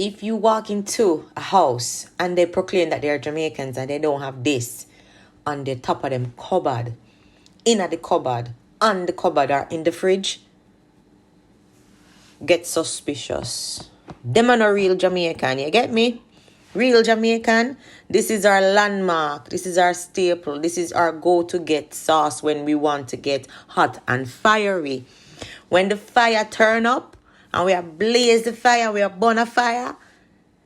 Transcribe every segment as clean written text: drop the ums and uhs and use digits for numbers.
if you walk into a house and they proclaim that they are Jamaicans and they don't have this on the top of them cupboard, in at the cupboard, on the cupboard or in the fridge, get suspicious. Them are not real Jamaican, you get me? Real Jamaican, this is our landmark, this is our staple, this is our go-to get sauce when we want to get hot and fiery. When the fire turn up and we are blaze the fire, we are burn a fire,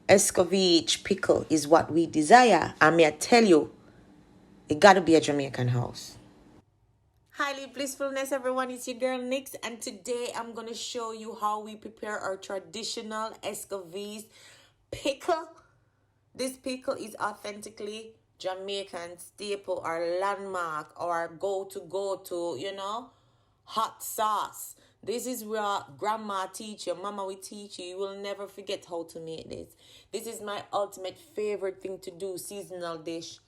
Escovitch Pickle is what we desire. And may I tell you, it gotta be a Jamaican house. Highly blissfulness, everyone. It's your girl Nix, and today I'm gonna show you how we prepare our traditional Escovitch pickle. This pickle is authentically Jamaican staple, our landmark, our go to, hot sauce. This is where grandma teach you, mama will teach you. You will never forget how to make this. This is my ultimate favorite thing to do, seasonal dish.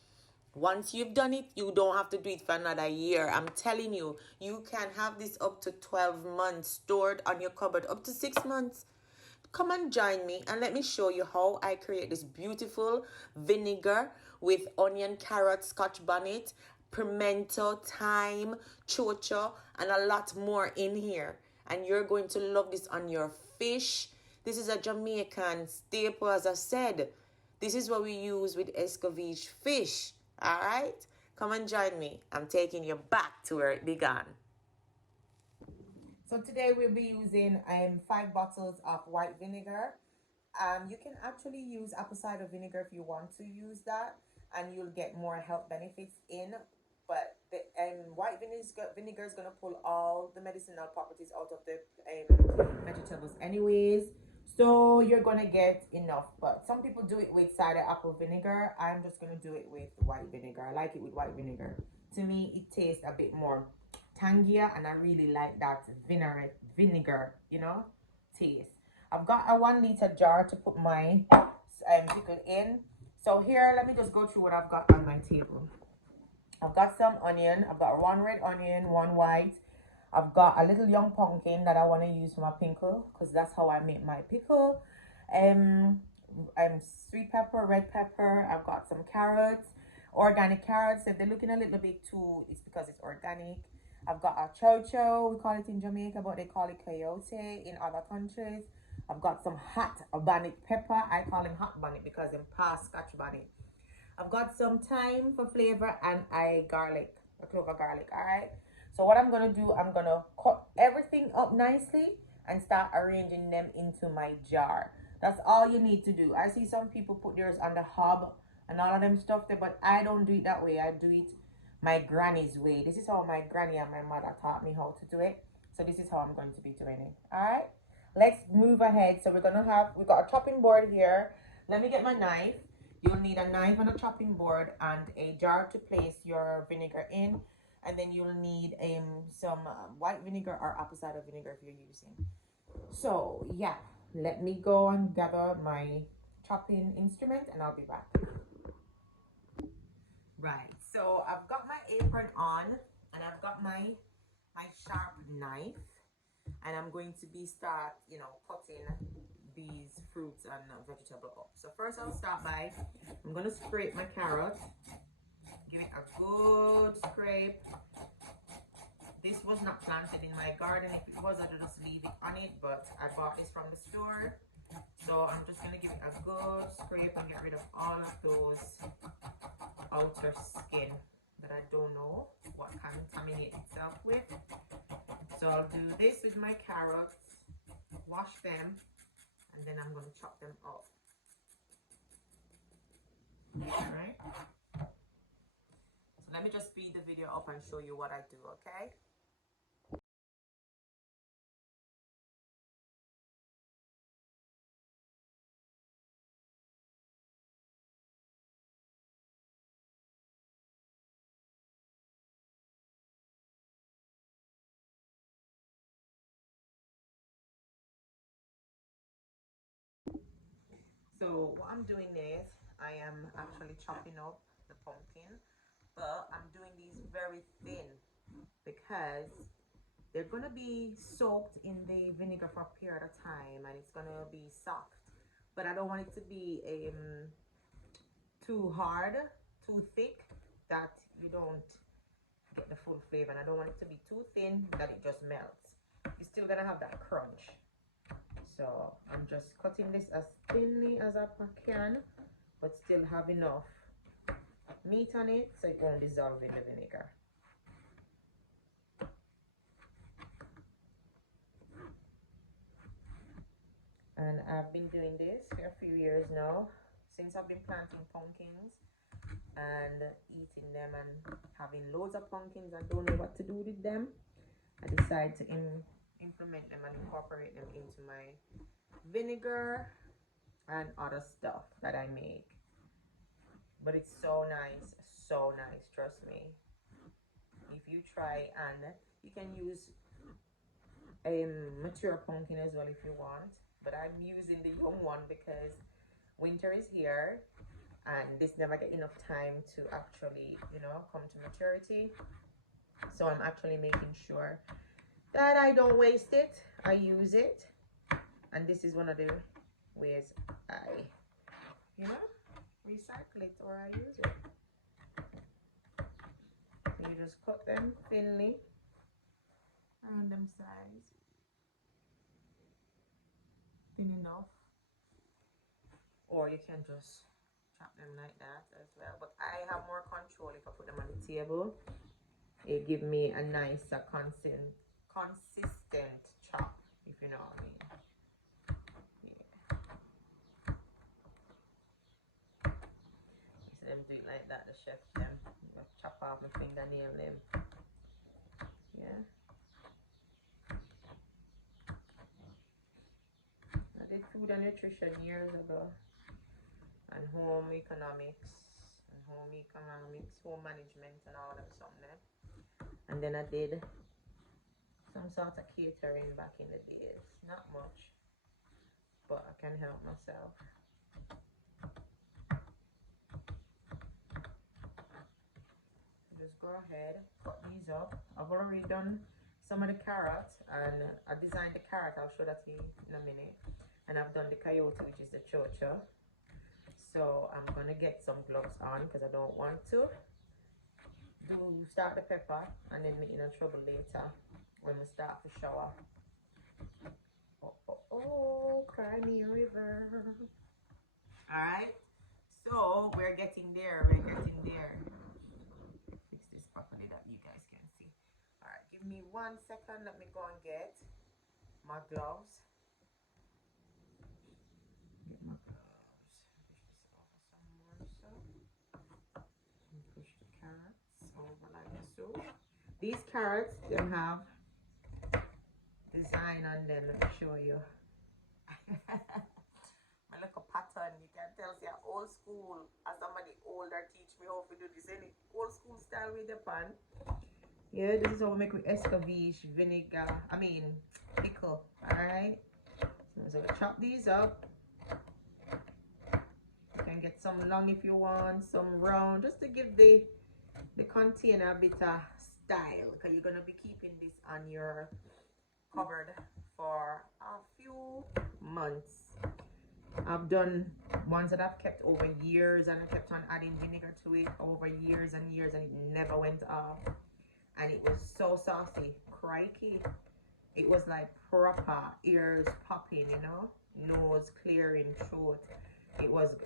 Once you've done it, you don't have to do it for another year. I'm telling you, you can have this up to 12 months stored on your cupboard, up to 6 months. Come and join me and let me show you how I create this beautiful vinegar with onion, carrot, scotch bonnet, pimento, thyme, chocho, and a lot more in here. And you're going to love this on your fish. This is a Jamaican staple, as I said. This is what we use with Escovitch fish. All right? Come and join me. I'm taking you back to where it began. So today we'll be using 5 bottles of white vinegar. You can actually use apple cider vinegar if you want to use that, and you'll get more health benefits in. But the white vinegar is going to pull all the medicinal properties out of the vegetables anyways. So you're going to get enough. But some people do it with cider apple vinegar. I'm just going to do it with white vinegar. I like it with white vinegar. To me, it tastes a bit more tangier, and I really like that vinegar, taste. I've got a 1 liter jar to put my pickle in. So here, let me just go through what I've got on my table. I've got some onion. I've got 1 red onion, 1 white. I've got a little young pumpkin that I want to use for my pickle, because that's how I make my pickle. Sweet pepper, red pepper. I've got some carrots, organic carrots. If they're looking a little bit too, it's because it's organic. I've got a chocho, we call it in Jamaica, but they call it coyote in other countries. I've got some hot bonnet pepper. I call him hot bonnet because I'm past scotch bonnet. I've got some thyme for flavor and a clove of garlic, all right? So what I'm going to do, I'm going to cut everything up nicely and start arranging them into my jar. That's all you need to do. I see some people put theirs on the hob and all of them stuff there, but I don't do it that way. I do it my granny's way. This is how my granny and my mother taught me how to do it. So this is how I'm going to be doing it, all right? Let's move ahead. So we've got a chopping board here. Let me get my knife. You'll need a knife and a chopping board and a jar to place your vinegar in. And then you'll need some white vinegar or apple cider vinegar if you're using. So yeah, let me go and gather my chopping instrument and I'll be back. Right, so I've got my apron on and I've got my sharp knife, and I'm going to be cutting these fruits and vegetable up. So first I'll start by, I'm going to scrape my carrot, give it a good scrape. This was not planted in my garden. If it was, I'd just leave it on it, but I bought this from the store. So I'm just going to give it a good scrape and get rid of all of those outer skin that I don't know what contaminate itself with. So I'll do this with my carrots, wash them, and then I'm going to chop them up. Alright? So let me just speed the video up and show you what I do, okay? So what I'm doing is I am actually chopping up the pumpkin, but I'm doing these very thin because they're going to be soaked in the vinegar for a period of time and it's going to be soft. but I don't want it to be too hard, too thick, that you don't get the full flavor, and I don't want it to be too thin that it just melts. You're still gonna have that crunch. So I'm just cutting this as thinly as I can, but still have enough meat on it so it won't dissolve in the vinegar. And I've been doing this for a few years now, since I've been planting pumpkins and eating them and having loads of pumpkins and don't know what to do with them. I decided to implement them and incorporate them into my vinegar and other stuff that I make. But it's so nice, trust me. If you try, and you can use a mature pumpkin as well if you want, but I'm using the young one because winter is here and this never get enough time to actually, you know, come to maturity. So I'm actually making sure that I don't waste it. I use it, and this is one of the ways I, you know, recycle it, or I use it. So you just cut them thinly around them size, thin enough, or you can just chop them like that as well. But I have more control if I put them on the table. It give me a nicer consistent chop, if you know what I mean. Them do it like that, the chef them. Chop off my fingernail them. Yeah. I did food and nutrition years ago. And home economics. Home management and all that something there. And then I did some sort of catering back in the days. Not much, but I can help myself. Just go ahead, cut these up. I've already done some of the carrots, and I designed the carrot. I'll show that to you in a minute. And I've done the coyote, which is the chocho. So I'm gonna get some gloves on because I don't want to start the pepper and then be in trouble later when we start to shower. Oh, cry me a river. All right, so we're getting there. Fix this properly that you guys can see. All right, give me 1 second. Let me go and get my gloves. Get my gloves. Push this over some more, so and push the carrots over like so. These carrots, they have design on them. Let me show you. My little pattern, you can tell say old school, as somebody older teach me how to do this, any old school style with the pan. Yeah, this is how we make with escovitch vinegar, pickle. Alright, so we chop these up. You can get some long if you want, some round, just to give the container a bit of style, because you're gonna be keeping this on your cupboard for a few months. I've done ones that I've kept over years, and I kept on adding vinegar to it over years and years, and it never went off. And it was so saucy, crikey. It was like proper ears popping, you know, nose clearing, throat. It was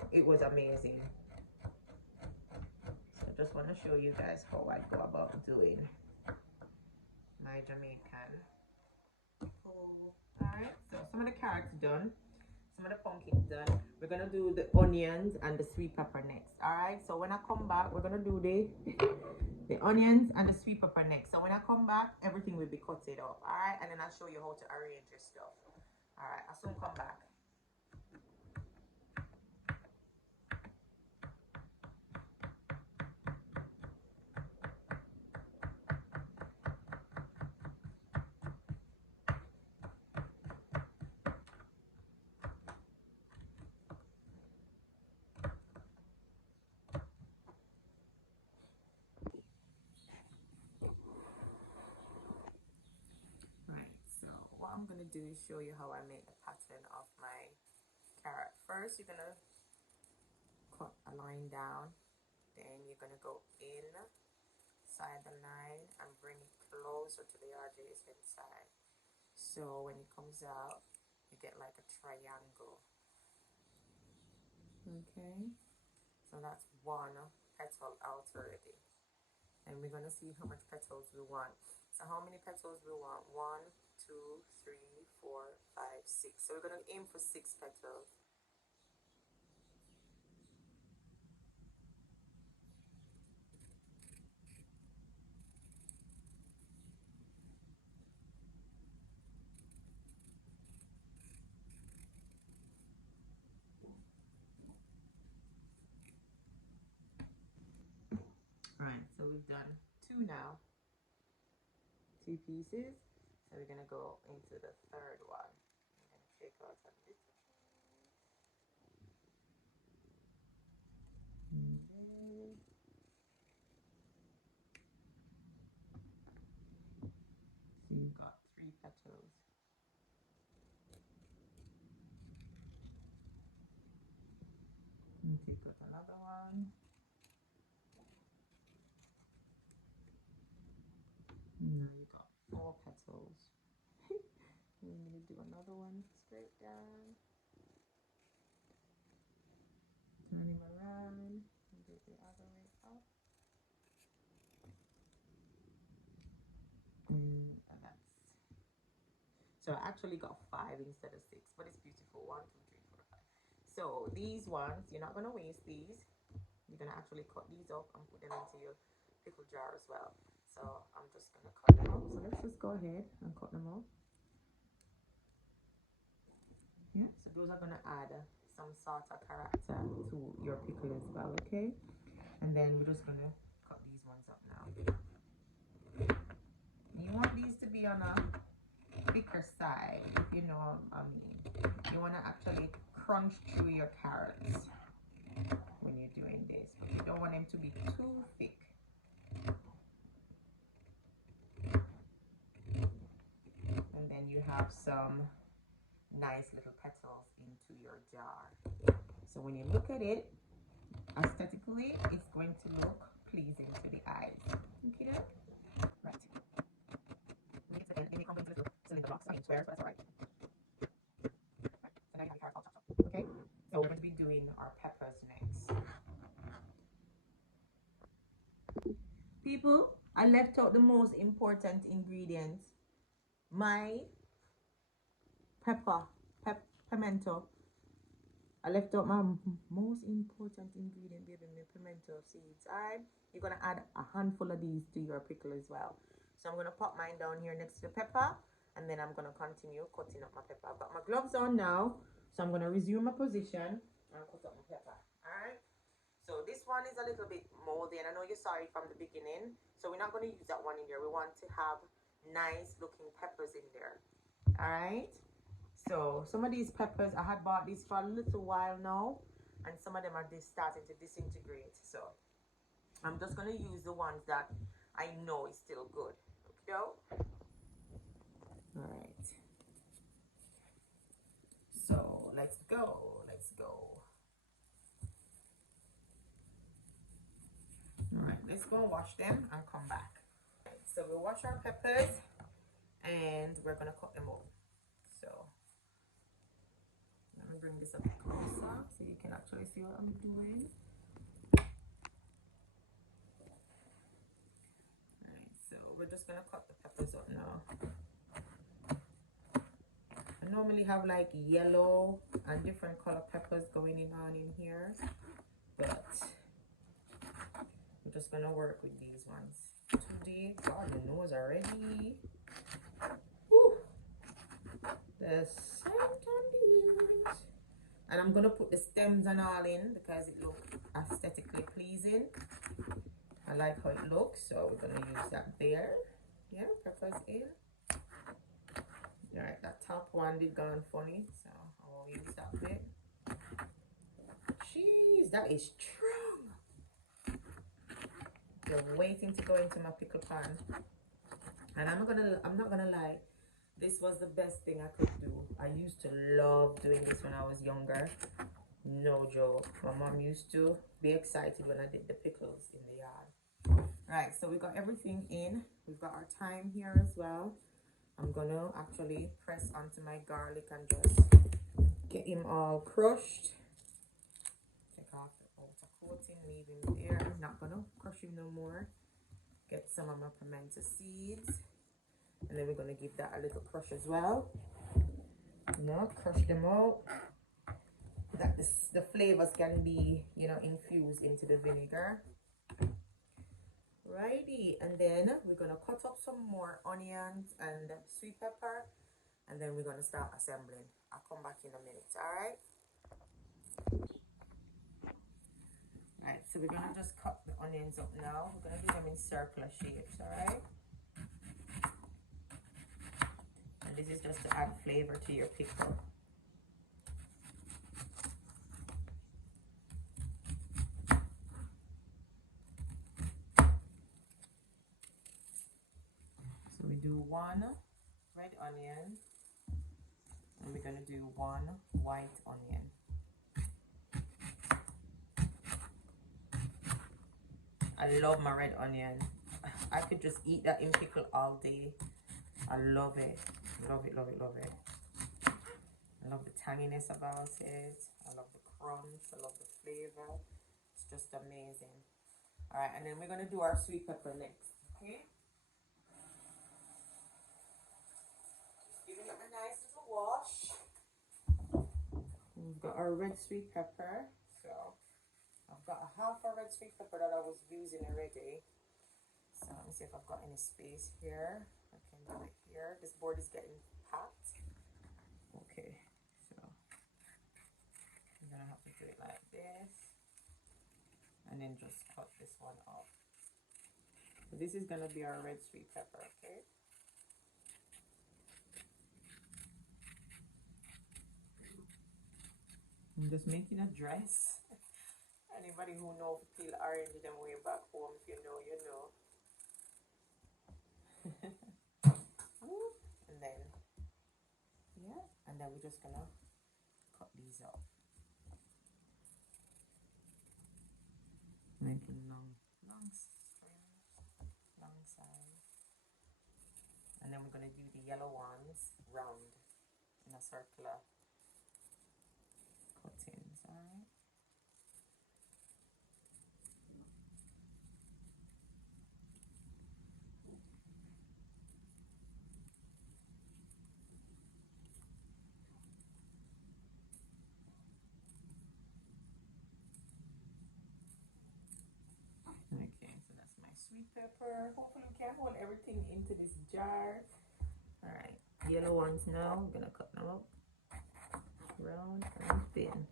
amazing. So I just want to show you guys how I go about doing my Jamaican. All right, so some of the carrots done, some of the pumpkins done. We're gonna do the onions and the sweet pepper next. All right, so when I come back, we're gonna do the onions and the sweet pepper next. So when I come back, everything will be cut up. All right, and then I'll show you how to arrange your stuff. All right, I'll soon come back. Right, so what I'm gonna do is show you how I make the pattern of my carrot. first you're gonna cut a line down, then you're gonna go inside the line and bring it closer to the edges inside. So when it comes out, you get like a triangle. Okay, so that's one petal out already. And we're gonna see how much petals we want. So how many petals we want? 1, 2, 3, 4, 5, 6. So we're gonna aim for 6 petals. Right, so we've done 2 now. 2 pieces. So we're gonna go into the third one. I'm gonna take out a little piece. So you've got 3 petals. And take out another one. Now you got 4 petals. I'm gonna do another one straight down. Turn him around and do it the other way up. And that's, so I actually got 5 instead of 6, but it's beautiful. 1, 2, 3, 4, 5. So these ones, you're not gonna waste these. You're gonna actually cut these up and put them into your pickle jar as well. So I'm just gonna cut them up. So let's just go ahead and cut them up. Yeah, so those are gonna add some sort of character to your pickle as well, okay? And then we're just gonna cut these ones up now. You want these to be on a thicker side, if you know what I mean. You want to actually crunch through your carrots when you're doing this, but you don't want them to be too thick. And then you have some nice little petals into your jar. So when you look at it, aesthetically, it's going to look pleasing to the eyes. Okay, then? Right. Any combines little cylinder blocks, I mean squares, but that's alright. So now you have your carrots all chopped up. Okay? So we're going to be doing our peppers next. People, I left out the most important ingredient. My pimento. I left out my most important ingredient, baby, my pimento seeds. Alright, you're gonna add a handful of these to your pickle as well. So I'm gonna pop mine down here next to the pepper, and then I'm gonna continue cutting up my pepper. I've got my gloves on now, so I'm gonna resume my position and cut up my pepper. Alright. So this one is a little bit moldy, and I know you saw it from the beginning. So we're not gonna use that one in there. We want to have nice looking peppers in there. Alright. So some of these peppers, I had bought these for a little while now, and some of them are just starting to disintegrate. So I'm just going to use the ones that I know is still good. Okay, all right. So let's go. Let's go. All right, let's go and wash them and come back. So we'll wash our peppers and we're going to cut them up. So let me bring this a bit closer so you can actually see what I'm doing. Alright, so we're just gonna cut the peppers up now. I normally have like yellow and different color peppers going on in here, but we're just gonna work with these ones today. God, the nose already. Woo! The scent on these. And I'm gonna put the stems and all in because it looks aesthetically pleasing. I like how it looks, so we're gonna use that there. Yeah, peppers in. Alright, that top one did gone funny, so I will use that bit. Jeez, that is strong. You're waiting to go into my pickle pan. And I'm not gonna lie, this was the best thing I could do. I used to love doing this when I was younger. No joke. My mom used to be excited when I did the pickles in the yard. Right, so we got everything in. We've got our thyme here as well. I'm gonna actually press onto my garlic and just get him all crushed. Take off the outer coating, leave him there. Not gonna crush him no more. Get some of my pimento seeds, and then we're gonna give that a little crush as well. Crush them out. That the flavors can be, infused into the vinegar. Righty, and then we're gonna cut up some more onions and sweet pepper, and then we're gonna start assembling. I'll come back in a minute. Alright, so we're gonna just cut the onions up now. We're gonna do them in circular shapes. Alright, and this is just to add flavor to your pickle. So we do one red onion, and we're gonna do one white onion. I love my red onion. I could just eat that in pickle all day. I love it. Love it, love it, love it. I love the tanginess about it. I love the crumbs. I love the flavor. It's just amazing. Alright, and then we're going to do our sweet pepper next. Okay? Just giving it a nice little wash. We've got our red sweet pepper. So I've got a half a red sweet pepper that I was using already. So let me see if I've got any space here. I can do it here. This board is getting packed. Okay, so I'm gonna have to do it like this, and then just cut this one off. So this is gonna be our red sweet pepper. Okay. I'm just making a dress. Anybody who knows peel orange them way back home, if you know, you know. And then, yeah, and then we're just gonna cut these up. Making long strips, long sides. And then we're gonna do the yellow ones round in a circular cuttings, alright? Okay, so that's my sweet pepper. Hopefully we can hold everything into this jar. Alright, yellow ones now, I'm gonna cut them up round and thin.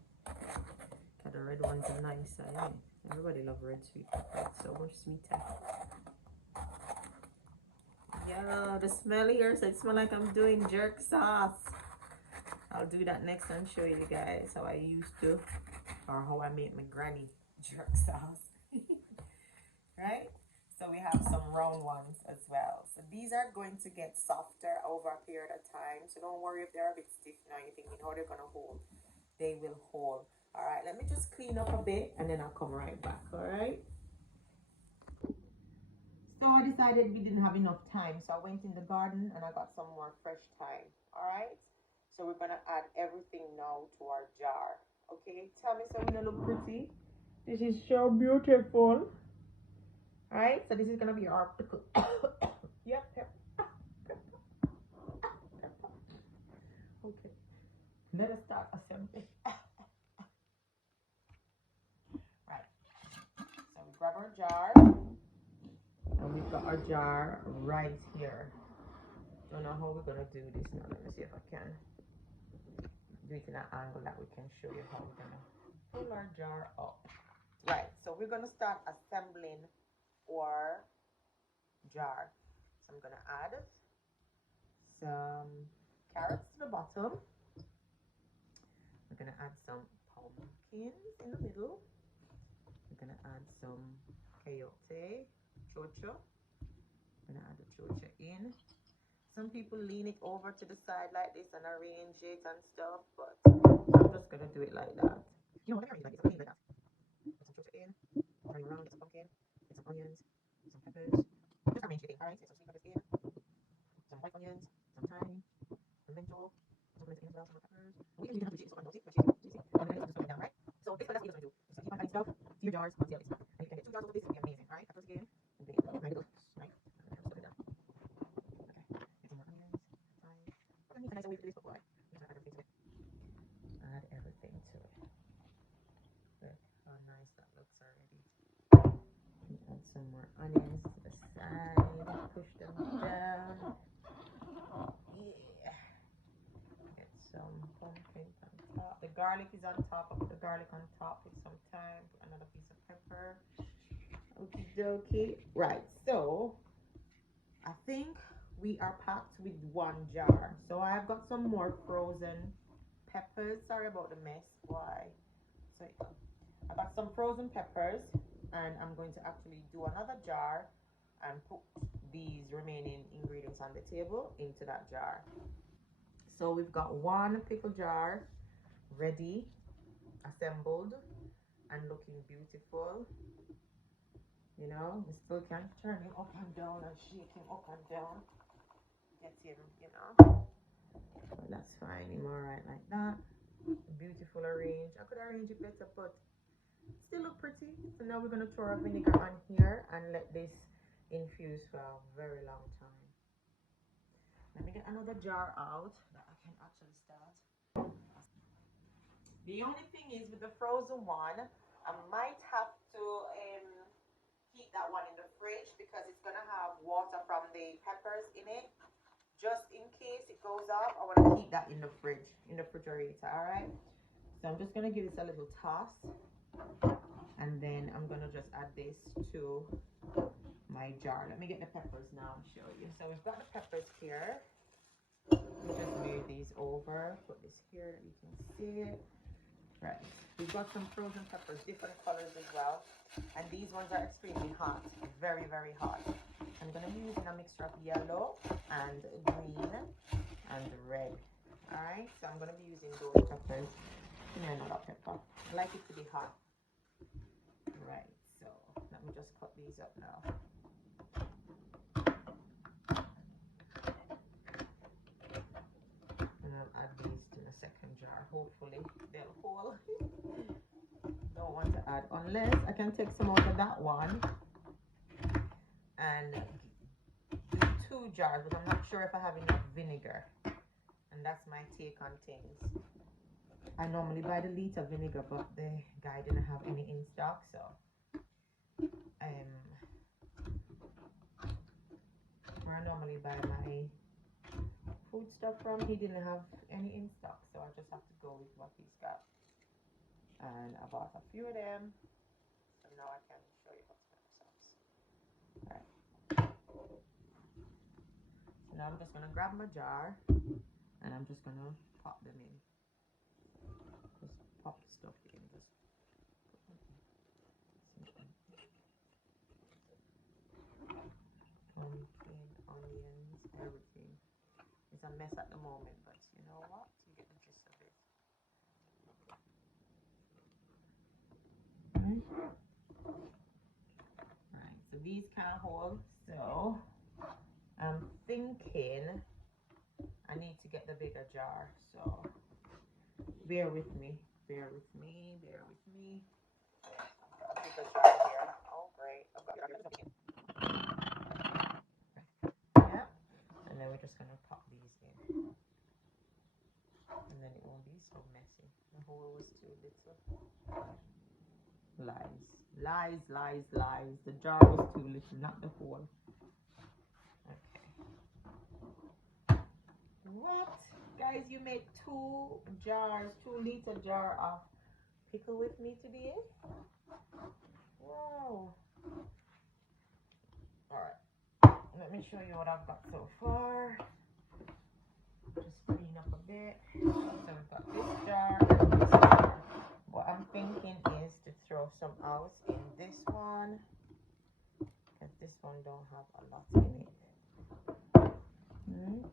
Got the red ones are nice, eh? Everybody love red sweet pepper, it's so much sweeter. Yeah, the smell here, so it smells like I'm doing jerk sauce. I'll do that next and show you guys how I used to, or how I make my granny jerk sauce. Right? So we have some round ones as well. So these are going to get softer over a period of time. So don't worry if they're a bit stiff now. You're thinking how they're going to hold. They will hold. All right, let me just clean up a bit and then I'll come right back. All right. So I decided we didn't have enough time. So I went in the garden and I got some more fresh thyme. All right. So we're going to add everything now to our jar. Okay. Tell me something that look pretty. This is so beautiful. Alright, so this is gonna be our pickle. Yep. Okay. Let us start assembling. Right. So we grab our jar. And we've got our jar right here. Don't know how we're gonna do this now. Let me see if I can do it in an angle that we can show you how we're gonna pull our jar up. Right, so we're gonna start assembling our jar. So I'm gonna add some carrots to the bottom. We're gonna add some pumpkins in the middle. We're gonna add some chayote, chocho. We're gonna add the chocho in. Some people lean it over to the side like this and arrange it and stuff, but I'm just gonna do it like that. You know, let me arrange it like this. I'm going to leave it like that. Put some sugar in, turn it around, get some pumpkin, get some onions, some peppers. Just arrange the thing, alright? Get some sweet peppers in, some white onions, some thyme, pimento, some onions as well, some more peppers. And we can leave it until the cheese is so cheesy. And then just down, right? So this is what that's what you're going to do. Just keep on adding stuff to your jars until it's done. And you can get 2 jars of this, it'll be amazing, alright? Peppers again, and then my little, right? Stuff it down. Okay, get some more onions, thyme. I'm going to need a nice way for this before I add everything to it. Add everything to it. Look how nice that looks already. Add some more onions to the side. Push them down. Yeah. Get some pumpkin on top. The garlic is on top. I put the garlic on top with some thyme. Put another piece of pepper. Okie dokie. Right. So I think we are packed with 1 jar. So I've got some more frozen peppers. Sorry about the mess. Why? So I got some frozen peppers, and I'm going to actually do another jar and put these remaining ingredients on the table into that jar. So we've got 1 pickle jar ready, assembled, and looking beautiful. You know, we still can turn him up and down and shake him up and down. Get him, you know. But that's fine, him alright like that. Beautiful arrange. I could arrange it better, but still look pretty. So now we're going to throw our vinegar on here and let this infuse for a very long time. Let me get another jar out that I can actually start. The only thing is with the frozen one, I might have to heat that one in the fridge because it's going to have water from the peppers in it. Just in case it goes off, I want to keep that in the fridge, in the refrigerator, alright? So I'm just going to give this a little toss. And then I'm going to just add this to my jar. Let me get the peppers now and show you. So we've got the peppers here. Let me just move these over. Put this here that you can see it. Right. We've got some frozen peppers, different colors as well. And these ones are extremely hot. Very, very hot. I'm going to be using a mixture of yellow and green and red. Alright. So I'm going to be using those peppers. Give me another pepper. I like it to be hot. Right, so let me just cut these up now. And I'll add these to the second jar. Hopefully they'll hold. Don't want to add unless I can take some out of that one and do 2 jars, but I'm not sure if I have enough vinegar. And that's my take on things. I normally buy the liter vinegar, but the guy didn't have any in stock, so where I normally buy my food stuff from, he didn't have any in stock, so I just have to go with what he's got. And I bought a few of them, so now I can show you how to make the sauce. Alright. So now I'm just gonna grab my jar and I'm just gonna pop them in. Just pop the stuff in. Just put them in. Pumpkin, onions, everything. It's a mess at the moment, but you know what? You get the gist of it. Alright, so these can't hold, so I'm thinking I need to get the bigger jar, so bear with me, bear with me, bear with me. Bigger jar here. Oh great. I've got yeah. And then we're just gonna pop these in. And then it won't be so messy. The hole was too little. Lies. Lies, lies, lies. The jar was too little, not the hole. Okay. What? Guys, you made 2 jars, 2-liter jar of pickle with me today? Wow. Alright. Let me show you what I've got so far. Just clean up a bit. So we've got this jar and this jar. What I'm thinking is to throw some out in this one, because this one don't have a lot in it.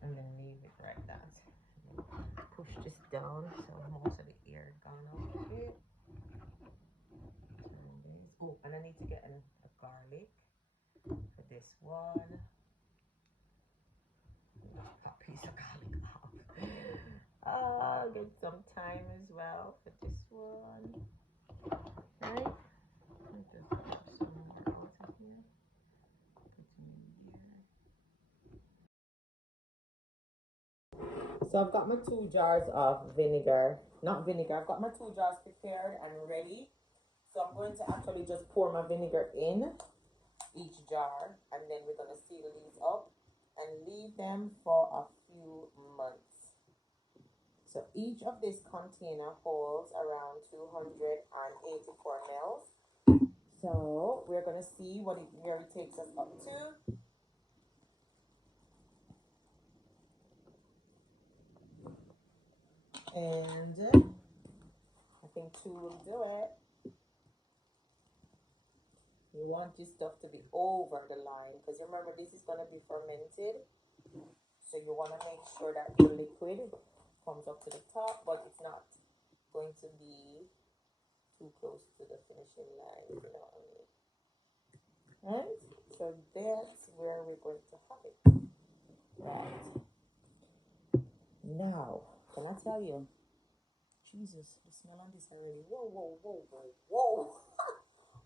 And then leave it like that. Push this down so most of the air gone out of it. need to get a garlic for this one. A piece of garlic off. I'll get some thyme as well for this one. Right? Just grab some more out of here. Put them in here. So I've got my 2 jars of vinegar. Not vinegar. I've got my 2 jars prepared and ready. So I'm going to actually just pour my vinegar in each jar, and then we're going to seal these up and leave them for a few months. So each of this container holds around 284 mils. So we're going to see where it takes us up to. And I think 2 will do it. You want this stuff to be over the line, because remember this is going to be fermented. So you want to make sure that your liquid comes up to the top, but it's not going to be too close to the finishing line, you know what I mean? Right? So that's where we're going to have it. Right. Now, can I tell you? Jesus, the smell on this already. Whoa, whoa, whoa, whoa, whoa.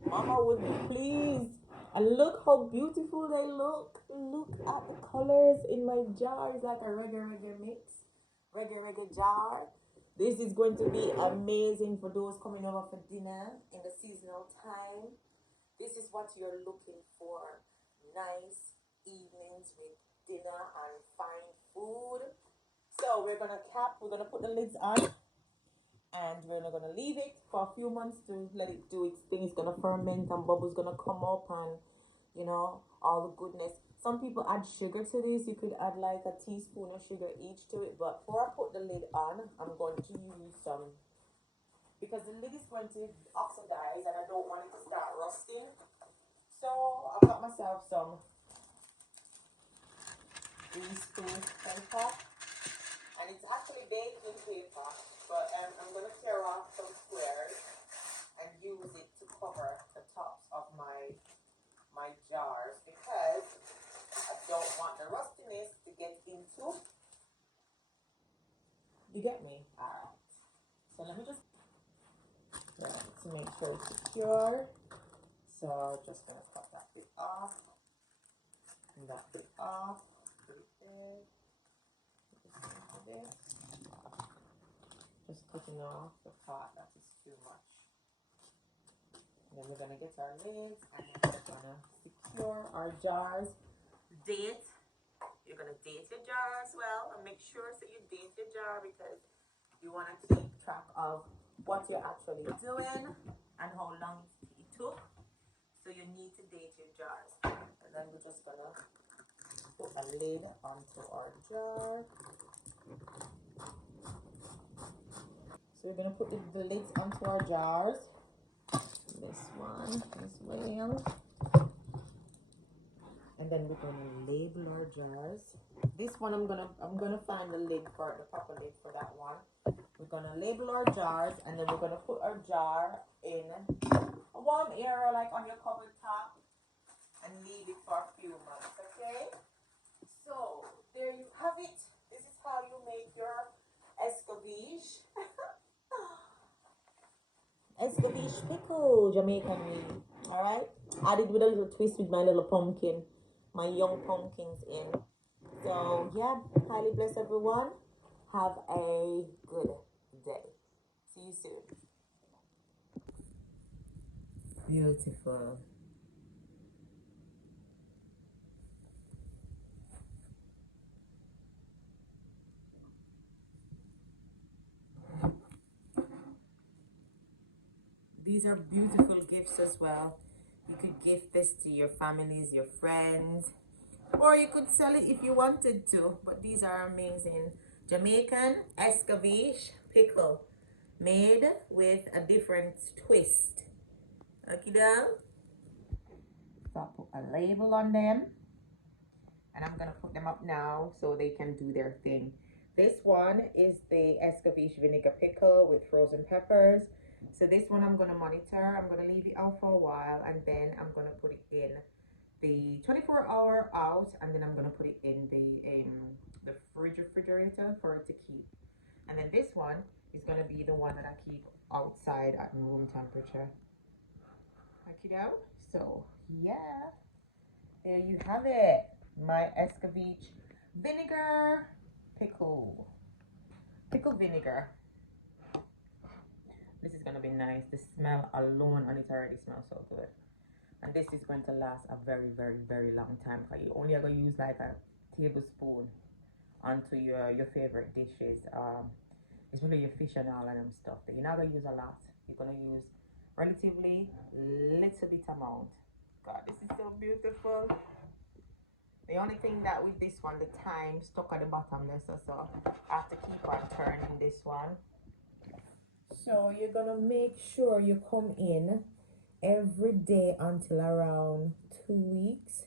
Mama would be pleased. And look how beautiful they look. Look at the colors in my jar. It's like a reggae mix. Reggae jar. This is going to be amazing for those coming over for dinner in the seasonal time. This is what you're looking for. Nice evenings with dinner and fine food. So we're going to put the lids on. And we're not going to leave it for a few months to let it do its thing. It's going to ferment and bubbles going to come up and, you know, all the goodness. Some people add sugar to this. You could add like a teaspoon of sugar each to it. But before I put the lid on, I'm going to use some, because the lid is going to oxidize and I don't want it to start rusting. So I've got myself some greaseproof paper. And it's actually baking paper. But I'm going to tear off some squares and use it to cover the tops of my jars, because I don't want the rustiness to get into. You get me? Alright. So let me just, to make sure it's secure. So just going to cut that bit off. And that bit off. Put it there. Put this. Just cutting off the part that is too much. And then we're going to get our lids and then we're going to secure our jars. Date. You're going to date your jar as well, and make sure so you date your jar, because you want to keep track of what you're actually doing and how long it took. So you need to date your jars. And then we're just going to put a lid onto our jar. So we're going to put the lids onto our jars. This one as well. And then we're going to label our jars. This one I'm gonna find the lid for the proper lid for that one. We're going to label our jars, and then we're going to put our jar in a warm area like on your cupboard top and leave it for a few months, okay? So there you have it. This is how you make your escovitch. Escovitch pickle, Jamaican way. Alright? Added with a little twist with my little pumpkin. My young pumpkins in. So yeah, highly bless everyone. Have a good day. See you soon. Beautiful. These are beautiful gifts as well. You could gift this to your families, your friends, or you could sell it if you wanted to. But these are amazing. Jamaican Escovitch Pickle, made with a different twist. Okay, down. So I'll put a label on them. And I'm going to put them up now so they can do their thing. This one is the Escovitch vinegar pickle with frozen peppers. So this one I'm gonna monitor. I'm gonna leave it out for a while, and then I'm gonna put it in the 24-hour out, and then I'm gonna put it in the refrigerator for it to keep. And then this one is gonna be the one that I keep outside at room temperature. Check it out. So yeah, there you have it. My Escovitch vinegar pickle vinegar. This is gonna be nice. The smell alone on it already smells so good. And this is going to last a very, very, very long time. Because you only are going to use like a tablespoon onto your favorite dishes. Especially your fish and all of them stuff. But you're not going to use a lot. You're going to use relatively little bit amount. God, this is so beautiful. The only thing that with this one, the thyme stuck at the bottom there, so I have to keep on turning this one. So you're gonna make sure you come in every day until around 2 weeks.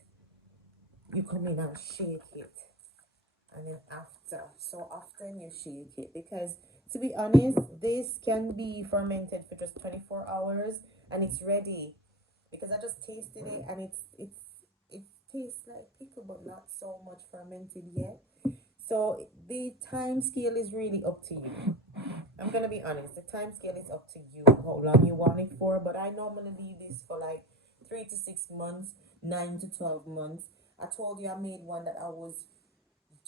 You come in and shake it, and then after, so often you shake it, because to be honest, this can be fermented for just 24 hours and it's ready. Because I just tasted it, and it tastes like pickle but not so much fermented yet. So the time scale is really up to you. I'm gonna be honest, the time scale is up to you how long you want it for, but I normally leave this for like 3 to 6 months, 9 to 12 months. I told you I made one that I was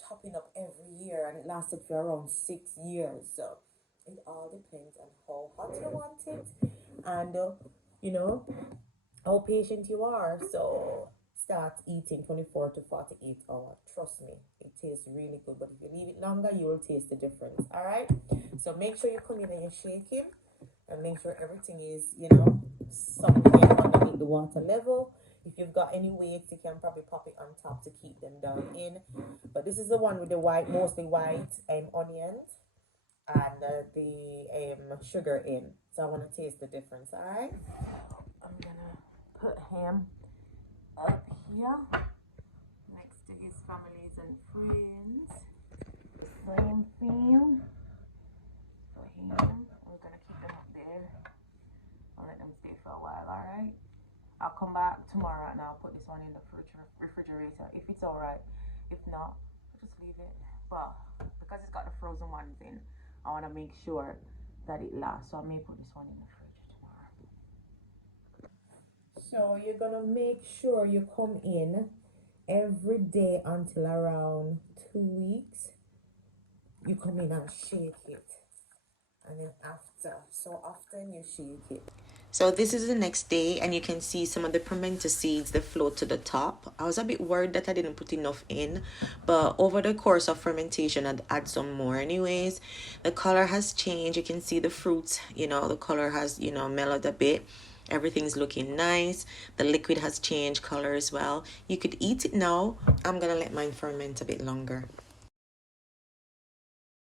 topping up every year, and it lasted for around 6 years. So it all depends on how hot you want it, and you know, how patient you are. So start eating 24 to 48 hours. Trust me, it tastes really good. But if you leave it longer, you will taste the difference. All right. So make sure you come in and you shake him, and make sure everything is, something underneath the water level. If you've got any weights, you can probably pop it on top to keep them down in. But this is the one with the white, mostly white onions, and the sugar in. So I want to taste the difference. All right. I'm gonna put him up here next to his families and friends. Same thing for him. We're gonna keep them up there. I'll let them stay for a while, alright? I'll come back tomorrow and I'll put this one in the refrigerator if it's alright. If not, I'll just leave it. But because it's got the frozen ones in, I want to make sure that it lasts. So I may put this one in the fridge tomorrow. So you're gonna make sure you come in every day until around 2 weeks. You come in and shake it, and then after, so often you shake it. So this is the next day, and you can see some of the pimento seeds that float to the top. I was a bit worried that I didn't put enough in, but over the course of fermentation, I'd add some more anyways. The color has changed. You can see the fruits, the color has, mellowed a bit. Everything's looking nice. The liquid has changed color as well. You could eat it now. I'm gonna let mine ferment a bit longer.